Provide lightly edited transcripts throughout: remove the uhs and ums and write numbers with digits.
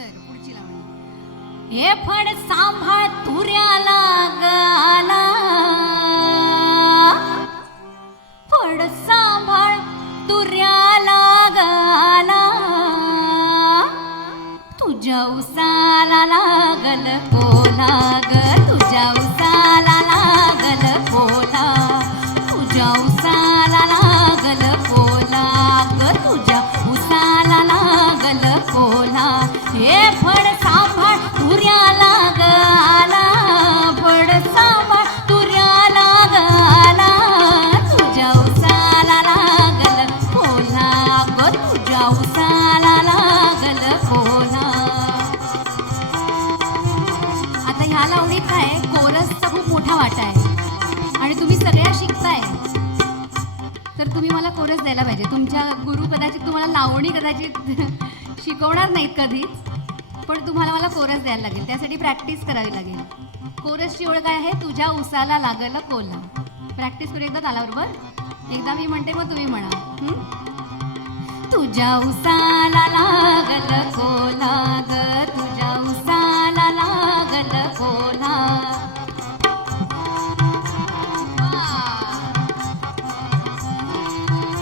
तर पुढची लावणी. हे फड सांभाळ तुऱ्याला गाला, फड सांभाळ तुऱ्याला गाला, तुझ्या उसाला लागल कोला ग, तुझ्या उसाला लागल कोला, तुझ्या उसाला लागल कोला ग, तुझ्या उसाला लागल कोला. हे फड सांभाळ तुऱ्याला गाला, फड सांभाळ तुऱ्याला गाला, तुझ्या उसाला लागल कोला ग, तुझ्या उसाला लागल कोला. आता ह्या लावणीत काय कोरसचा खूप मोठा वाटा आहे आणि तुम्ही सगळ्या शिकताय, तर तुम्ही मला कोरस द्यायला पाहिजे. तुमच्या गुरु कदाचित तुम्हाला लावणी कदाचित शिकवणार नाहीत कधीच, पण तुम्हाला मला कोरस द्यायला लागेल. त्यासाठी प्रॅक्टिस करावी लागेल. कोरसची ओळ काय आहे? तुझ्या उसाला लागल कोला. प्रॅक्टिस करू एकदा तालाबरोबर. एकदा मी म्हणते मग तुम्ही म्हणा. तुझ्या उसाला लागल कोला ग, तुझ्या उसाला लागल कोला.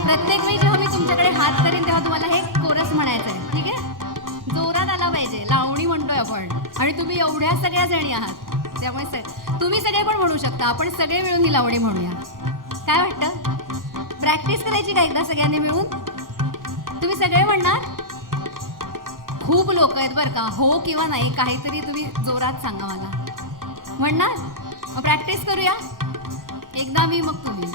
प्रत्येक वेळी जेव्हा मी तुमच्याकडे हात करेन तेव्हा तुम्हाला हे कोरस म्हणायचं आहे. ठीक आहे? जोरात आला पाहिजे. लावणी म्हणतोय आपण आणि तुम्ही एवढ्या सगळ्या जणी आहात, त्यामुळे तुम्ही सगळे पण म्हणू शकता. आपण सगळे मिळून ही लावणी म्हणूया. काय वाटतं? प्रॅक्टिस करायची का एकदा सगळ्यांनी मिळून? तुम्ही सगळे म्हणणार? खूप लोक आहेत बरं का. हो किंवा नाही काहीतरी तुम्ही जोरात सांगा मला. म्हणणार? प्रॅक्टिस करूया. एकदा मी मग तुम्ही.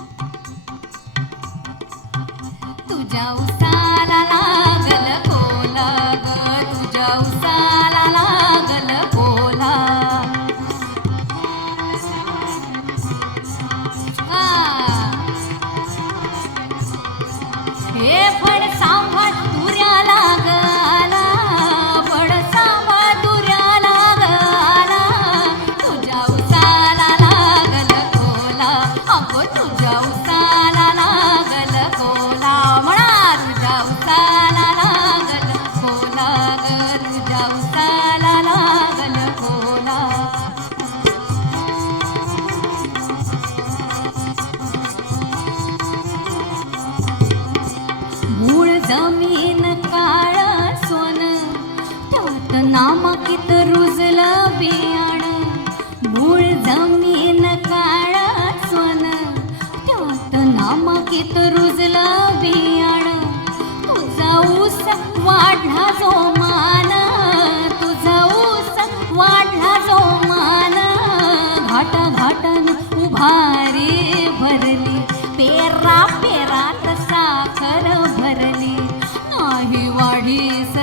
तुझ्या उसाला लागल कोला ग, तुझ्या उसाला लागल कोला. हे फड सांभाळ तुऱ्याला गाला, फड सांभाळ तुऱ्याला गाला, तुझ्या उसाला लागल कोला अगो, तुझ्या उसाला लागल कोला. म्हणा तुझ्या उसाला लागल कोला ग, तुझ्या उसाला लागल कोला. मूळ जमीन काळ सोन, त्यात नामांकित रुजलं बियाण. मूळ जमीन काळ सोन, त्यात नामांकित रुजलं बियाण. तुझा ऊस वाढला जो मान, तुझा ऊस वाढला जो मान. घाट घाटन उभारी भरली, पेरा पेरात साखर भरली. नाही वाढीस